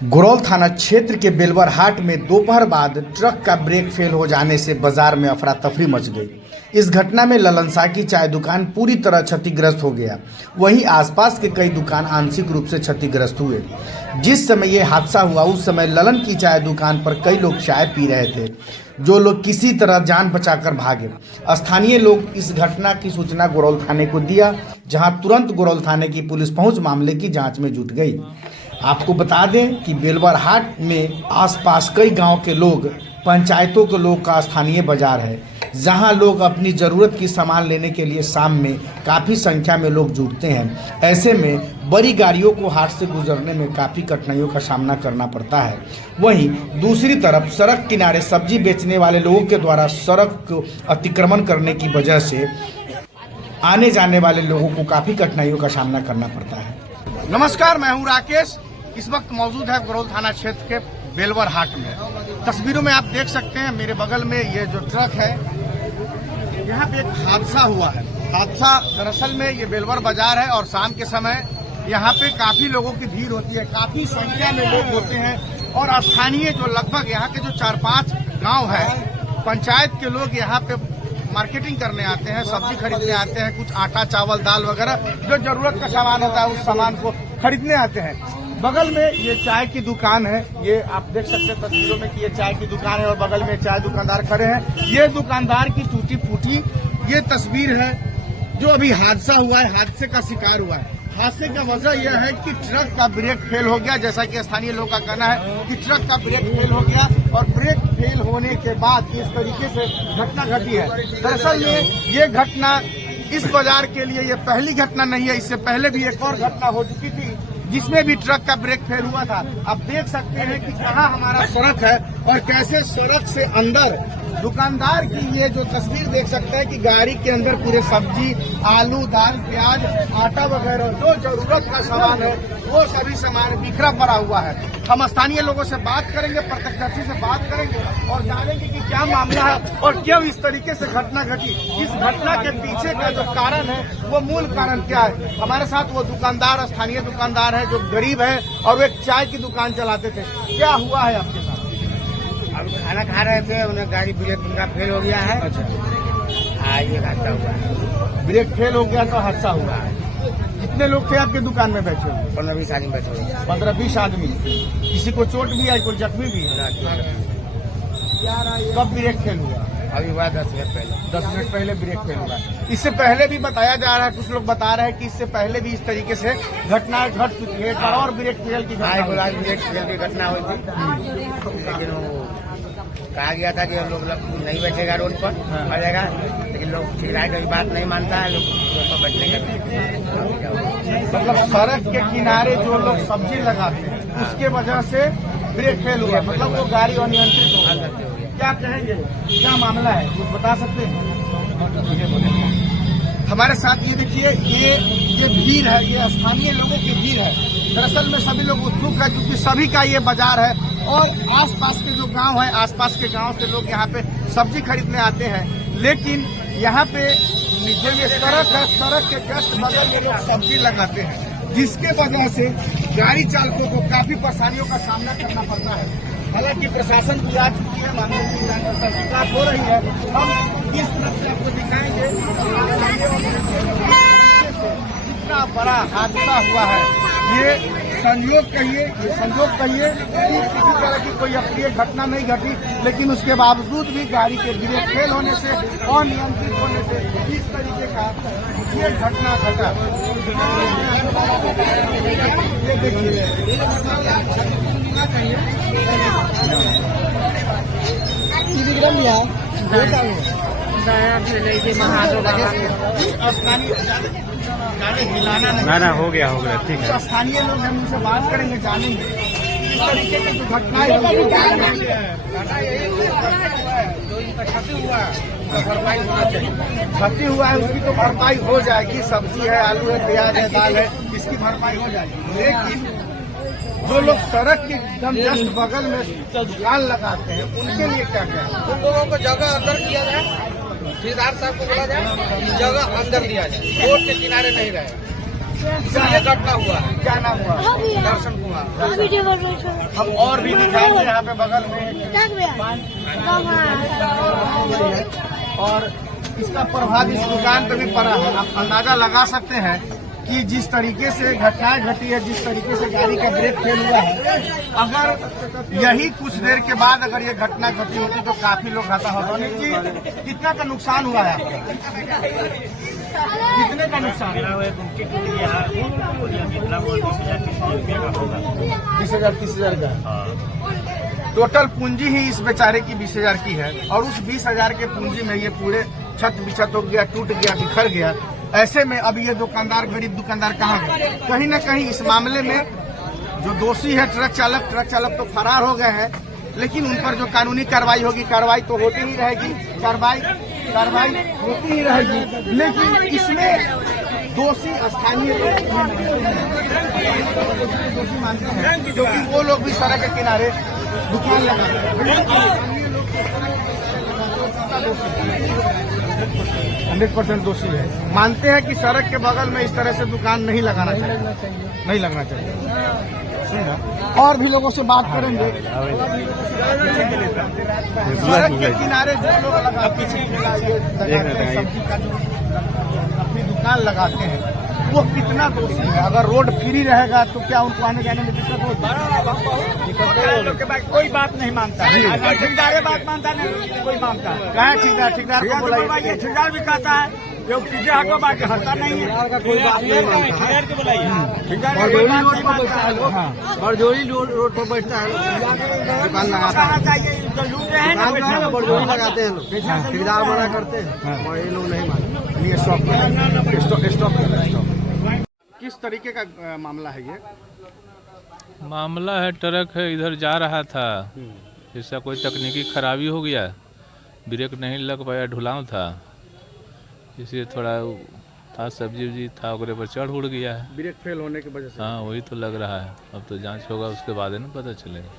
गुरौल थाना क्षेत्र के बेलवर हाट में दोपहर बाद ट्रक का ब्रेक फेल हो जाने से बाजार में अफरा तफरी मच गई। इस घटना में ललन शाह की चाय दुकान पूरी तरह क्षतिग्रस्त हो गया। वहीं आसपास के कई दुकान आंशिक रूप से क्षतिग्रस्त हुए। जिस समय यह हादसा हुआ उस समय ललन की चाय दुकान पर कई लोग चाय पी रहे थे, जो लोग किसी तरह जान बचाकर भागे। स्थानीय लोग इस घटना की सूचना गुरौल थाने को दिया, जहां तुरंत गुरौल थाने की पुलिस पहुंच मामले की जांच में जुट गई। आपको बता दें कि बेलवर हाट में आसपास कई गांव के लोग, पंचायतों के लोग का स्थानीय बाजार है, जहां लोग अपनी ज़रूरत की सामान लेने के लिए शाम में काफ़ी संख्या में लोग जुटते हैं। ऐसे में बड़ी गाड़ियों को हाट से गुजरने में काफ़ी कठिनाइयों का सामना करना पड़ता है। वहीं दूसरी तरफ सड़क किनारे सब्जी बेचने वाले लोगों के द्वारा सड़क को अतिक्रमण करने की वजह से आने जाने वाले लोगों को काफ़ी कठिनाइयों का सामना करना पड़ता है। नमस्कार, मैं हूं राकेश। इस वक्त मौजूद है गुरौल थाना क्षेत्र के बेलवर हाट में। तस्वीरों में आप देख सकते हैं मेरे बगल में ये जो ट्रक है, यहाँ पे एक हादसा हुआ है। हादसा दरअसल में ये बेलवर बाजार है और शाम के समय यहाँ पे काफी लोगों की भीड़ होती है, काफी संख्या में लोग होते हैं और स्थानीय जो लगभग यहाँ के जो 4-5 गांव है, पंचायत के लोग यहाँ पे मार्केटिंग करने आते हैं, सब्जी खरीदने आते हैं, कुछ आटा चावल दाल वगैरह जो जरूरत का सामान होता है उस सामान को खरीदने आते हैं। बगल में ये चाय की दुकान है, ये आप देख सकते हैं तस्वीरों में कि ये चाय की दुकान है और बगल में चाय दुकानदार खड़े हैं। ये दुकानदार की टूटी फूटी ये तस्वीर है जो अभी हादसा हुआ है, हादसे का शिकार हुआ है। हादसे का वजह यह है कि ट्रक का ब्रेक फेल हो गया, जैसा कि स्थानीय लोगों का कहना है कि ट्रक का ब्रेक फेल हो गया और ब्रेक फेल होने के बाद इस तरीके से घटना घटी है। दरअसल में ये घटना इस बाजार के लिए ये पहली घटना नहीं है, इससे पहले भी एक और घटना हो चुकी थी जिसमें भी ट्रक का ब्रेक फेल हुआ था। आप देख सकते हैं कि कहाँ हमारा सड़क है और कैसे सड़क से अंदर दुकानदार की ये जो तस्वीर देख सकते हैं कि गाड़ी के अंदर पूरे सब्जी, आलू, दाल, प्याज, आटा वगैरह जो जरूरत का सामान है वो सभी सामान बिखरा पड़ा हुआ है। हम स्थानीय लोगों से बात करेंगे, प्रत्यक्षदर्शी से बात करेंगे और जानेंगे कि क्या मामला है और क्यों इस तरीके से घटना घटी। इस घटना के पीछे का जो कारण है वो मूल कारण क्या है। हमारे साथ वो दुकानदार, स्थानीय दुकानदार है जो गरीब है और वो एक चाय की दुकान चलाते थे। क्या हुआ है आपके साथ? हम खाना खा रहे थे, उन्हें गाड़ी ब्रेक उनका फेल हो गया है। अच्छा, ये हादसा हुआ है। ब्रेक फेल हो गया तो हादसा हुआ है। कितने लोग थे आपके दुकान में बैठे हुए? 15-20 आदमी बैठे हुए। 15-20 आदमी। किसी को चोट भी आई, कोई जख्मी भी है? कब ब्रेक फेल हुआ? अभी हुआ 10 मिनट पहले। 10 मिनट पहले ब्रेक फेल हुआ। इससे पहले भी बताया जा रहा है, कुछ लोग बता रहे हैं कि इससे पहले भी इस तरीके से घटनाएं घट चुकी है और ब्रेक फेल की घटना ब्रेक फेल की घटना हुई थी, लेकिन वो कहा गया था कि हम लोग नहीं बैठेगा रोड पर आ जाएगा, लेकिन लोग किराए की बात नहीं मानता है, लोग रोड पर बैठने का। मतलब सड़क के किनारे जो लोग सब्जी लगाते हैं उसके वजह से ब्रेक फेल हुआ, मतलब वो गाड़ी अनियंत्रित हो गई। क्या कहेंगे, क्या मामला है, कुछ बता सकते हैं? हमारे साथ ये देखिए, ये भीड़ है, ये स्थानीय लोगों की भीड़ है। दरअसल में सभी लोग उत्सुक है क्योंकि सभी का ये बाजार है और आसपास के जो गांव है, आसपास के गांव से लोग यहाँ पे सब्जी खरीदने आते हैं। लेकिन यहाँ पे जो ये सड़क है, सड़क के जस्ट बगल में लोग सब्जी लगाते हैं, जिसके वजह से गाड़ी चालकों को काफी परेशानियों का सामना करना पड़ता है। हालांकि प्रशासन भी आ चुकी है, मामले की जांच हो रही है। हम इस तरफ से आपको दिखाएंगे जितना बड़ा हादसा हुआ है। ये संयोग कहिए कि किसी तरह की कोई अप्रिय घटना नहीं घटी, लेकिन उसके बावजूद भी गाड़ी के ब्रेक फेल होने से, अनियंत्रित होने से इस तरीके का ये घटना घटा। ये देखिए, ना हो गया ठीक है। स्थानीय लोग हम उनसे बात करेंगे, जानेंगे इस तरीके की जो घटनाएं क्षति हुआ है उसकी तो भरपाई हो जाएगी। सब्जी है, आलू है, प्याज है, दाल है, इसकी भरपाई हो जाएगी। लेकिन जो लोग सड़क के एकदम जस्ट बगल में दुकान लगाते हैं उनके लिए क्या क्या? उन लोगों को जगह अंदर दिया जाए, ठेकेदार साहब को बोला जाए जगह अंदर दिया जाए, रोड के किनारे नहीं रहे। ये घटना हुआ, क्या नाम हुआ? दर्शन कुमार। हम और भी दिखाएंगे यहाँ पे बगल में, और इसका प्रभाव इस दुकान पे भी पड़ा है। आप अंदाजा लगा सकते हैं कि जिस तरीके से घटनाएं घटी है, जिस तरीके से गाड़ी का ब्रेक फेल हुआ है, अगर यही कुछ देर के बाद अगर ये घटना घटी होती तो काफी लोग हताहत होते। अनिल जी, कितना का नुकसान हुआ है आपका? कितने का नुकसान? 20,000-30,000 का टोटल पूंजी ही इस बेचारे की 20,000 की है, और उस 20,000 के पूंजी में ये पूरे छत बिछत हो गया, टूट गया, बिखर गया। ऐसे में अब ये दुकानदार, गरीब दुकानदार कहाँ गए? कहीं न कहीं इस मामले में जो दोषी है ट्रक चालक तो फरार हो गए हैं, लेकिन उन पर जो कानूनी कार्रवाई होगी, कार्रवाई तो होती ही रहेगी, कार्रवाई होती ही रहेगी, लेकिन इसमें दोषी स्थानीय दोषी मानते हैं, क्योंकि वो लोग भी सड़क के किनारे दुकान लगाते 100% दोषी है। मानते हैं कि सड़क के बगल में इस तरह से दुकान नहीं लगाना चाहिए। सुनिए, और भी लोगों से बात करेंगे। सड़क के किनारे जो लोग लगाते हैं, सब्जी का जो अपनी दुकान लगाते हैं, वो कितना दोषी है? अगर रोड फ्री रहेगा तो क्या उनको आने जाने में दिक्कत होगी? कोई बात नहीं मानता, ठेकेदार बात मानता नहीं, कोई मानता है। कहा ठेकेदार को बुलाइए, ठेकेदार भी कहता है जो पीछे हटो, बाकी हटता नहीं है। कोई बात नहीं मानता। ठेकेदार को बुलाइए, बरजोरी रोड पर बैठता है, दुकान लगाता है। चाहिए जो लूट रहे हैं ना, बरजोरी लगाते हैं लोग, ठेकेदार मना करते हैं और ये लोग नहीं मानते। ये स्टॉप। किस तरीके का मामला है ये? मामला है, ट्रक है इधर जा रहा था, इसका कोई तकनीकी खराबी हो गया, ब्रेक नहीं लग पाया, ढुलाव था, इसलिए थोड़ा था, सब्जी था, ओकरे पर चढ़ उड़ गया है। ब्रेक फेल होने की वजह से? हाँ, वही तो लग रहा है। अब तो जांच होगा, उसके बाद है ना पता चलेगा।